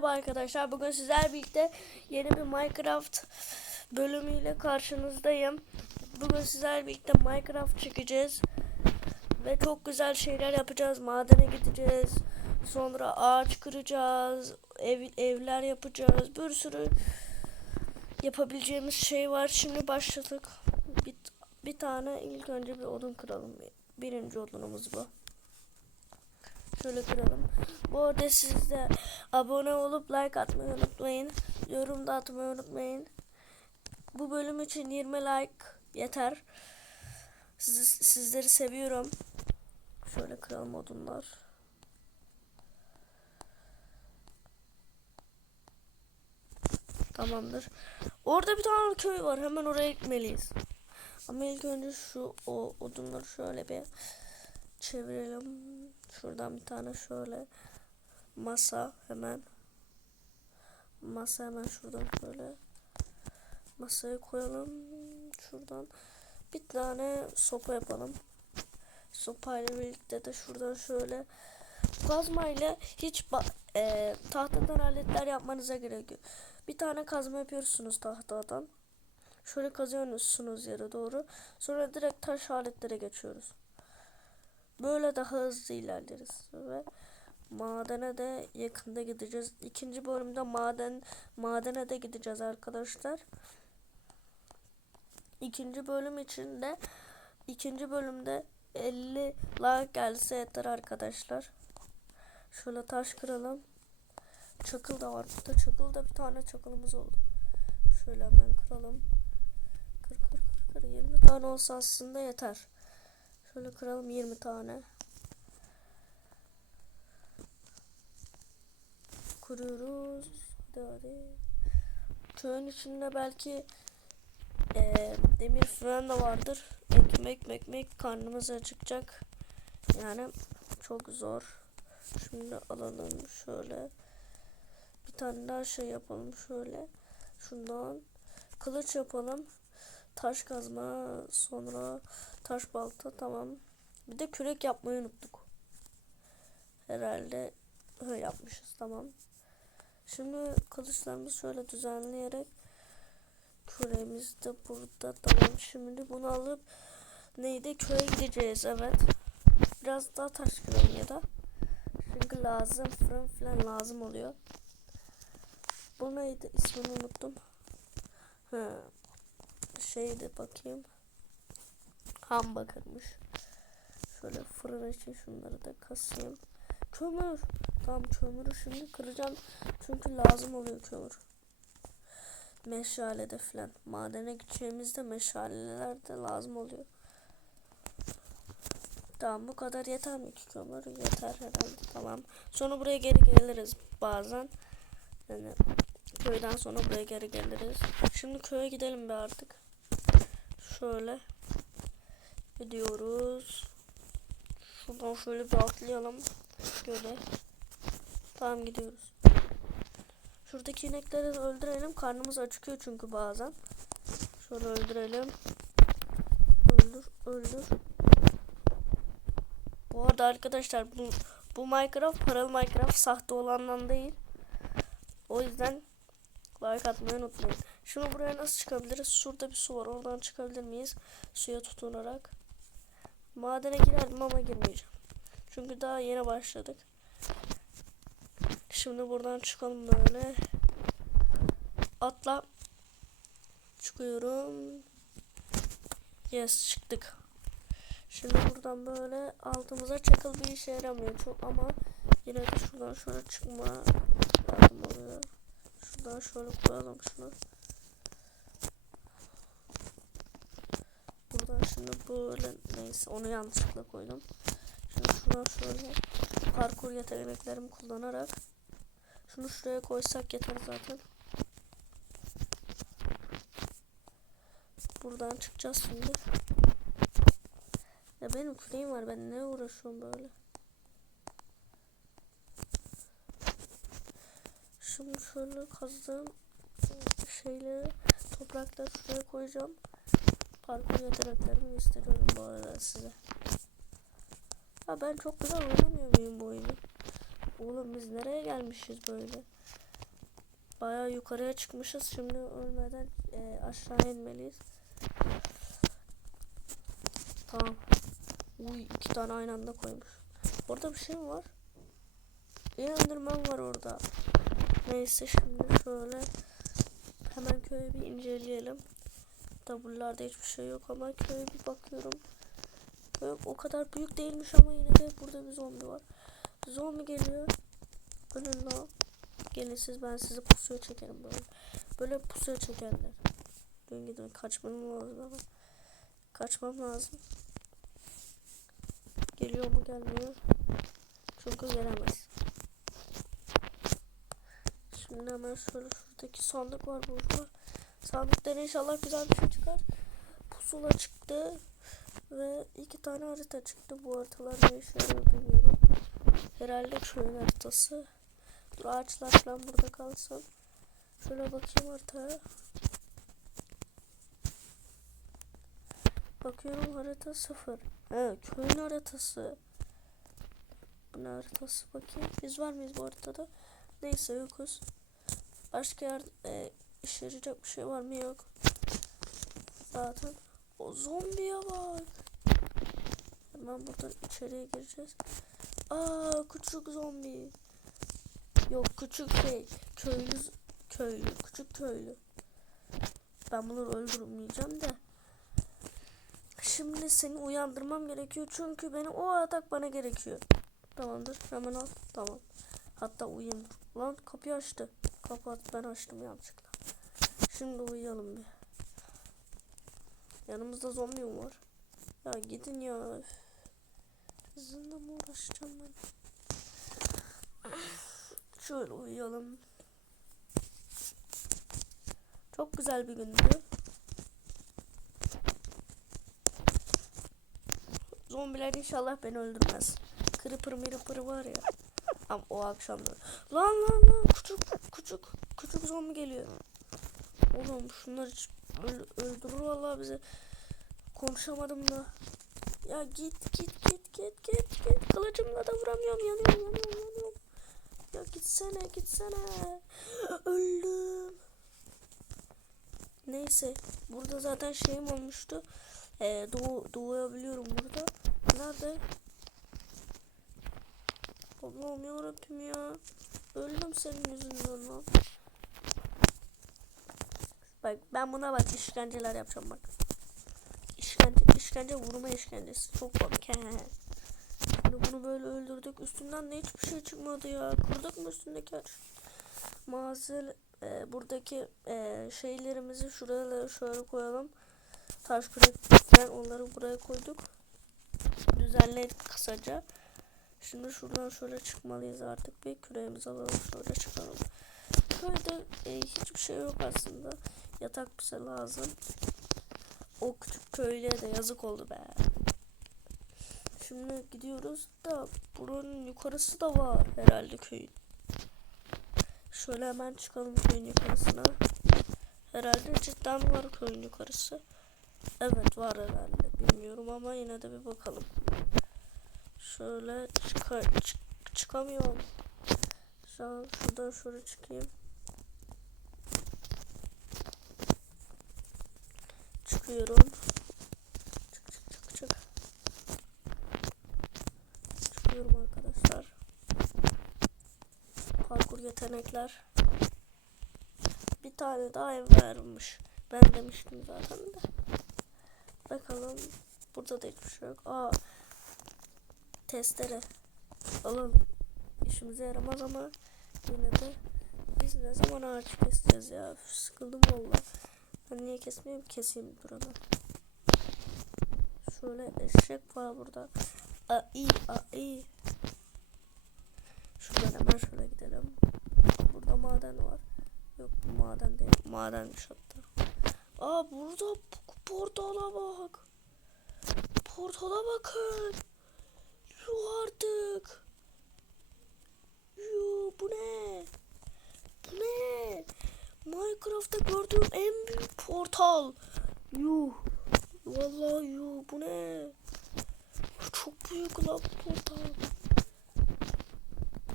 Merhaba arkadaşlar. Bugün sizler birlikte yeni bir Minecraft bölümüyle karşınızdayım. Bugün sizler birlikte Minecraft çekeceğiz. Ve çok güzel şeyler yapacağız. Madene gideceğiz. Sonra ağaç kıracağız. Ev, evler yapacağız. Bir sürü yapabileceğimiz şey var. Şimdi başladık. Bir, bir tane ilk önce bir odun kıralım. Birinci odunumuz bu. Şöyle kıralım. Bu arada siz de abone olup like atmayı unutmayın. Yorum da atmayı unutmayın. Bu bölüm için 20 like yeter. Sizi, sizleri seviyorum. Şöyle kıralım odunlar. Tamamdır. Orada bir tane köy var. Hemen oraya gitmeliyiz. Ama ilk önce şu o odunları şöyle bir çevirelim. Şuradan bir tane şöyle masa hemen masa hemen şuradan şöyle masayı koyalım. Şuradan bir tane sopa yapalım. Sopayla birlikte de şuradan şöyle kazma ile hiç e, tahtadan aletler yapmanıza gerek yok. Bir tane kazma yapıyorsunuz tahtadan. Şöyle kazıyorsunuz yere doğru. Sonra direkt taş aletlere geçiyoruz. Böyle daha hızlı ilerleriz ve madene de yakında gideceğiz. İkinci bölümde maden madene de gideceğiz arkadaşlar. İkinci bölüm için de ikinci bölümde 50 like gelse yeter arkadaşlar. Şöyle taş kıralım. Çakıl da var burada. Çakıl da bir tane çakılımız oldu. Şöyle hemen kıralım. Kır kır kır kır. 20 tane olsa aslında yeter. Şöyle kıralım 20 tane. Kuruyoruz. Hadi. Köyün içinde belki e, demir falan da vardır. Ekmek mekmek karnımız acıkacak. Yani çok zor. Şimdi alalım şöyle. Bir tane daha şey yapalım şöyle. Şundan kılıç yapalım. Taş kazma sonra taş balta tamam. Bir de kürek yapmayı unuttuk. Herhalde öyle yapmışız tamam. Şimdi kılıçlarımızı şöyle düzenleyerek küreğimiz de burada tamam. Şimdi bunu alıp neydi köye gideceğiz evet. Biraz daha taş kıralım ya da. Çünkü lazım fırın falan lazım oluyor. Bu neydi ismini unuttum. Ha, şeydi bakayım. Ham bakırmış. Şöyle fırın için şunları da kasayım. Kömür. Tamam kömürü şimdi kıracağım. Çünkü lazım oluyor kömür. Meşale de filan. Madene gideceğimizde meşaleler de lazım oluyor. Tamam bu kadar yeter mi ki kömür? Yeter herhalde tamam. Sonra buraya geri geliriz bazen. Yani köyden sonra buraya geri geliriz. Şimdi köye gidelim be artık. Şöyle gidiyoruz. Şuradan şöyle bir atlayalım. Göle. Tamam gidiyoruz. Şuradaki inekleri öldürelim. Karnımız acıkıyor çünkü bazen. Şöyle öldürelim. Öldür, öldür. Bu arada arkadaşlar bu bu Minecraft paralı Minecraft sahte olandan değil. O yüzden like atmayı unutmayın. Şimdi buraya nasıl çıkabiliriz? Şurada bir su var. Oradan çıkabilir miyiz? Suya tutunarak. Madene girerdim ama girmeyeceğim. Çünkü daha yeni başladık. Şimdi buradan çıkalım böyle. Atla. Çıkıyorum. Yes çıktık. Şimdi buradan böyle altımıza çakıl bir işe yaramıyor çok ama yine de şuradan şöyle çıkma lazım oluyor. Şuradan şöyle koyalım şunu. Buradan şimdi böyle neyse onu yanlışlıkla koydum. Şimdi şuradan şöyle parkur yeteneklerimi kullanarak şunu şuraya koysak yeter zaten. Buradan çıkacağız şimdi. Ya benim küreğim var ben ne uğraşıyorum böyle. Şimdi şöyle kazdığım şeyleri toprakları şuraya koyacağım. Parkur yeteneklerimi gösteriyorum bu arada size. Ha ben çok güzel oynamıyor muyum bu oyunu? Oğlum biz nereye gelmişiz böyle? Bayağı yukarıya çıkmışız. Şimdi ölmeden e, aşağı inmeliyiz. Tamam. Uy iki tane aynı anda koymuş. Orada bir şey mi var? Enderman var orada. Neyse şimdi şöyle hemen köyü bir inceleyelim. Tabullarda hiçbir şey yok ama köye bir bakıyorum. Köy o kadar büyük değilmiş ama yine de burada bir zombi var. Zombi geliyor. Ölün lan. Gelin siz ben sizi pusuya çekerim böyle. Böyle pusuya çekerler. Dön gidin kaçmam lazım ama. Kaçmam lazım. Geliyor mu gelmiyor. Çünkü gelemez. Şimdi hemen şöyle şuradaki sandık var burada. Sandıktan inşallah güzel bir şey çıkar. Pusula çıktı. Ve iki tane harita çıktı. Bu haritalar ne işe yarıyor bilmiyorum. Herhalde köyün haritası. Dur ağaçlar falan burada kalsın. Şöyle bakayım haritaya. Bakıyorum harita sıfır. Evet köyün haritası. Bu ne haritası bakayım. Biz var mıyız bu haritada? Neyse yokuz. Başka yer e, işe yarayacak bir şey var mı yok. Zaten o zombiye bak. Hemen buradan içeriye gireceğiz. Aa küçük zombi. Yok küçük şey köylü köylü küçük köylü. Ben bunları öldürmeyeceğim de. Şimdi seni uyandırmam gerekiyor çünkü beni o atak bana gerekiyor. Tamamdır hemen al tamam. Hatta uyuyayım. Lan kapıyı açtı. Kapat ben açtım yanlışlıkla. Şimdi uyuyalım bir. Yanımızda zombi mi var? Ya gidin ya. Sizinle mi uğraşacağım ben? Şöyle uyuyalım. Çok güzel bir gündü. Zombiler inşallah beni öldürmez. Kırıpır mirıpır var ya. Ama o akşam da. Lan lan lan küçük küçük zombi geliyor. Oğlum şunlar hiç öl- öldürür vallahi bizi. Konuşamadım da. Ya git git git git git git. Kılıcımla da vuramıyorum yanıyorum yanıyorum yanıyorum. Ya gitsene gitsene. Öldüm. Neyse burada zaten şeyim olmuştu. Ee, doğu, doğuyabiliyorum burada. Nerede? Allah'ım yarabbim ya. Öldüm senin yüzünden lan. Bak ben buna bak işkenceler yapacağım bak. İşkence, işkence vurma işkencesi. Çok komik he. Şimdi bunu böyle öldürdük. Üstünden de hiçbir şey çıkmadı ya. Kırdık mı üstündeki aç? Mağaza e, buradaki e, şeylerimizi şuraya şöyle koyalım. Taş kürek falan onları buraya koyduk. Düzenledik kısaca. Şimdi şuradan şöyle çıkmalıyız artık. Bir küreğimizi alalım şöyle çıkalım. Köyde e, hiçbir şey yok aslında. Yatak bize lazım. O küçük köylüye de yazık oldu be. Şimdi gidiyoruz da buranın yukarısı da var herhalde köyün. Şöyle hemen çıkalım köyün yukarısına. Herhalde cidden var köyün yukarısı. Evet var herhalde bilmiyorum ama yine de bir bakalım. Şöyle çıka çık çıkamıyorum. Şu an şuradan şöyle çıkayım. Çıkıyorum. Çık çık çık çık. Çıkıyorum arkadaşlar. Parkur yetenekler. Bir tane daha ev vermiş. Ben demiştim zaten de. Bakalım. Burada da hiçbir şey yok. Aa. Testere. Alalım. İşimize yaramaz ama yine de biz ne zaman ağaç keseceğiz ya. Sıkıldım valla. Ben niye kesmeyeyim? Keseyim burada. Şöyle eşek var burada. Ai ai. Şuradan hemen şöyle gidelim. Burada maden var. Yok bu maden değil. Madenmiş hatta. Aa burada portala bak. Portala bakın. Yuh artık. Yuh bu ne? Bu ne? Minecraft'ta gördüğüm en büyük portal. Yuh. Vallahi yuh bu ne? Çok büyük lan portal.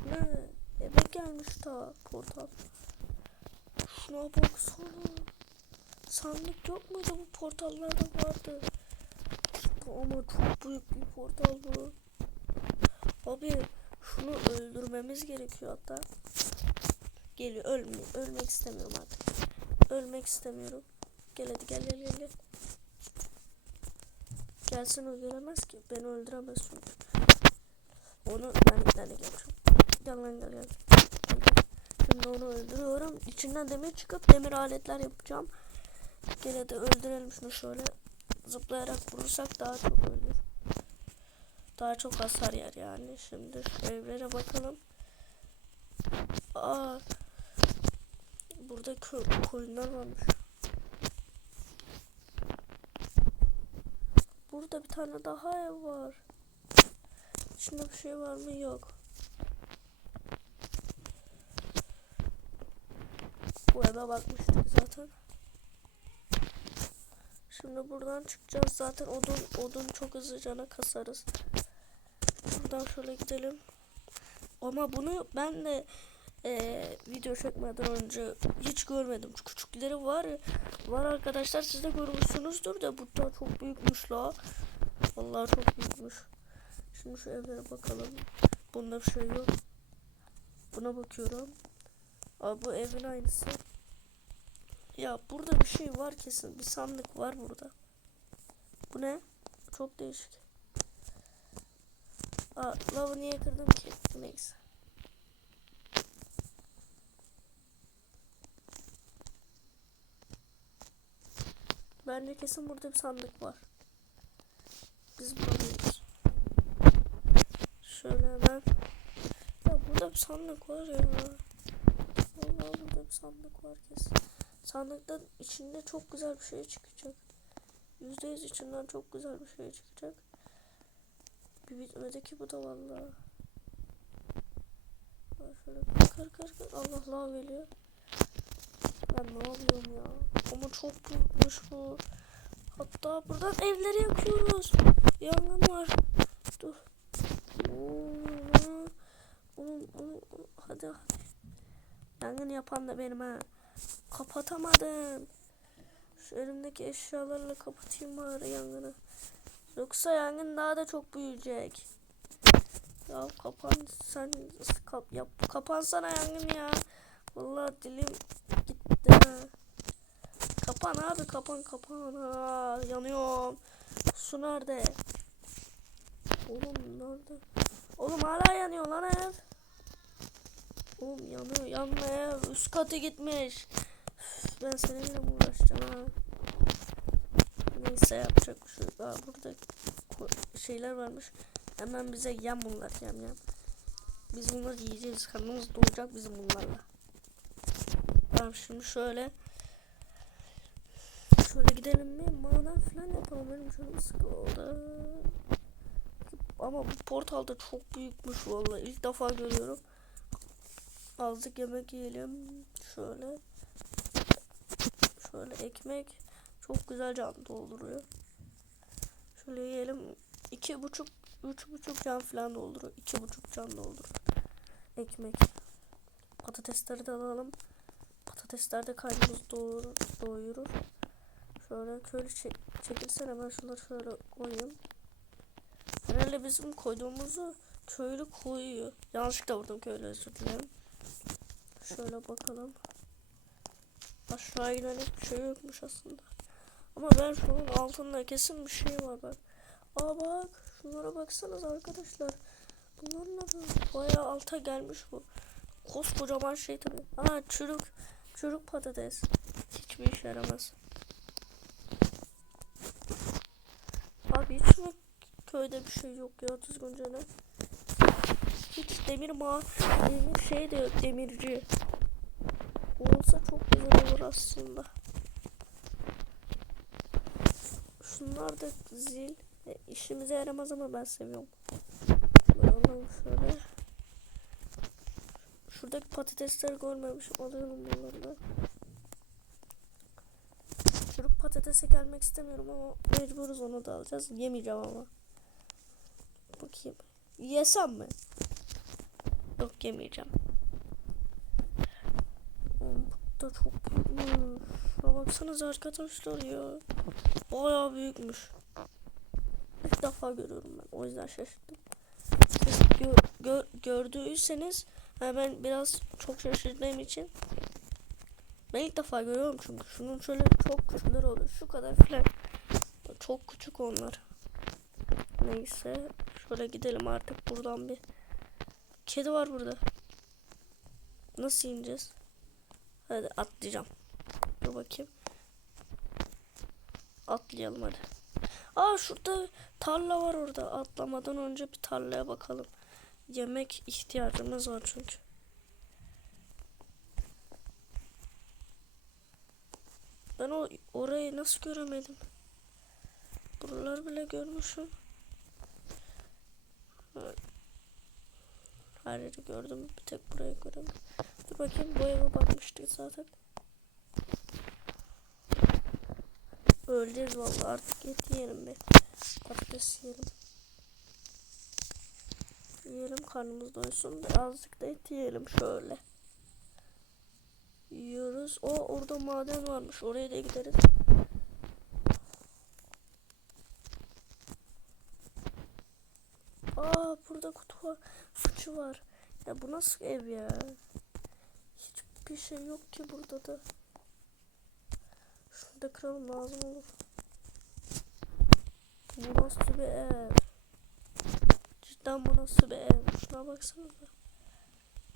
Ne? Eve gelmiş ta portal. Şuna baksana. Sandık yok muydu bu portallarda vardı. Ama çok büyük bir portal bu. Abi şunu öldürmemiz gerekiyor hatta. Geliyor ölme, ölmek istemiyorum artık. Ölmek istemiyorum. Gel hadi gel gel gel. gel. Gelsin öldüremez ki. Beni öldüremez çünkü. Onu ben internet yapacağım. Gel lan gel gel. Şimdi onu öldürüyorum. İçinden demir çıkıp demir aletler yapacağım. Gene de öldürelim şunu şöyle. Zıplayarak vurursak daha çok ölür. Daha çok hasar yer yani. Şimdi evlere bakalım. Aa, burada kö koyunlar varmış. Burada bir tane daha ev var. İçinde bir şey var mı? Yok. Bu eve bakmıştık zaten. Şimdi buradan çıkacağız. Zaten odun odun çok hızlı cana kasarız. Buradan şöyle gidelim. Ama bunu ben de eee, video çekmeden önce hiç görmedim. Şu Küçükleri var. Var arkadaşlar siz de görmüşsünüzdür de bu da çok büyükmüş la. Vallahi çok büyükmüş. Şimdi şu evlere bakalım. Bunda bir şey yok. Buna bakıyorum. Aa, bu evin aynısı. Ya burada bir şey var kesin. Bir sandık var burada. Bu ne? Çok değişik. Aa, lavı niye kırdım ki? Neyse. Bence kesin burada bir sandık var. Biz bulamıyoruz. Şöyle hemen. Ya burada bir sandık var ya. Vallahi burada bir sandık var kesin. Sandıktan içinde çok güzel bir şey çıkacak. Yüzde yüz içinden çok güzel bir şey çıkacak. Bir bitmedi bu da vallahi. Şöyle kır kır kır. Allah lav geliyor. Ben ne yapıyorum ya? Ama çok büyükmüş bu. Hatta buradan evleri yakıyoruz. Yangın var. Dur. Oğlum, hadi hadi. Yangın yapan da benim ha. Kapatamadım. Şu elimdeki eşyalarla kapatayım bari yangını. Yoksa yangın daha da çok büyüyecek. Ya kapan sen kap yap kapansana yangın ya. Vallahi dilim gitti. Kapan abi kapan kapan ha. Yanıyorum. Su nerede? Oğlum nerede? Oğlum hala yanıyor lan ev. Oğlum yanıyor yanma ev. Üst katı gitmiş. Ben seninle uğraşacağım ha? Neyse yapacak bir şey. Aa, burada şeyler varmış. Hemen bize yem bunlar yem yem. Biz bunları yiyeceğiz. Karnımız doyacak bizim bunlarla. Tamam şimdi şöyle Şöyle gidelim mi? Maden falan yapalım. Benim canım sıkıldı. Ama bu portal da çok büyükmüş vallahi. İlk defa görüyorum. Azıcık yemek yiyelim. Şöyle. Şöyle ekmek. Çok güzel can dolduruyor. Şöyle yiyelim. iki buçuk, üç buçuk can falan dolduruyor. iki buçuk can dolduruyor. Ekmek. Patatesleri de alalım. Patatesler de karnımızı doyurur, doyurur. Şöyle köylü çek, çekilsene ben şunları şöyle koyayım. Herhalde bizim koyduğumuzu köylü koyuyor. Yanlışlıkla vurdum köylü özür dilerim. Şöyle bakalım. Aşağı inen hiçbir şey yokmuş aslında. Ama ben şunun altında kesin bir şey var bak. Aa bak şunlara baksanız arkadaşlar. Bunların adı bayağı alta gelmiş bu. Koskocaman şey tabi. Aa çürük çürük patates. Hiçbir işe yaramaz. Abi hiç mi köyde bir şey yok ya düzgünce ne? Hiç demir ma demir şey de yok demirci. Olsa çok güzel olur aslında. Şunlar da zil. E, işimize yaramaz ama ben seviyorum. Alalım şöyle. Şuradaki patatesleri görmemişim. Alıyorum bunları da. Çürük patatese gelmek istemiyorum ama mecburuz onu da alacağız. Yemeyeceğim ama. Bakayım. Yesem mi? Yok yemeyeceğim. Hmm, da çok büyükmüş. Şuna baksanıza arkadaşlar ya. Bayağı büyükmüş. İlk defa görüyorum ben. O yüzden şaşırdım. Siz gö- gö- gördüyseniz ben biraz çok şaşırdığım için ben ilk defa görüyorum çünkü şunun şöyle çok küçükleri oluyor. Şu kadar falan. Çok küçük onlar. Neyse. Şöyle gidelim artık buradan bir. Kedi var burada. Nasıl ineceğiz? Hadi atlayacağım. Dur bakayım. Atlayalım hadi. Aa şurada tarla var orada. Atlamadan önce bir tarlaya bakalım. Yemek ihtiyacımız var çünkü. Ben o orayı nasıl göremedim? Buralar bile görmüşüm. Her yeri gördüm. Bir tek burayı göremedim. Dur bakayım bu eve bakmıştık zaten. Öleceğiz vallahi artık et yiyelim be. Patates yiyelim. Yiyelim karnımız doysun. Birazcık da et yiyelim şöyle. Yiyoruz. O orada maden varmış. Oraya da gideriz. Aa burada kutu var. Fıçı var. Ya bu nasıl ev ya? Hiçbir şey yok ki burada da. Şunu kıralım lazım olur. Bu nasıl bir ev? Cidden bu nasıl bir ev? Şuna baksanıza.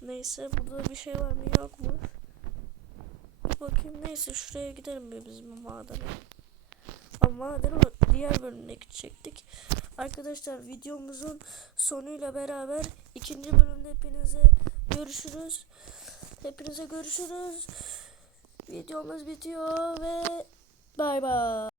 Neyse burada bir şey var mı yok mu? Bir bakayım neyse şuraya gidelim bir bizim madene. Ama maden o diğer bölümüne gidecektik. Arkadaşlar videomuzun sonuyla beraber ikinci bölümde hepinize görüşürüz. Hepinize görüşürüz. Videomuz bitiyor ve bay bay.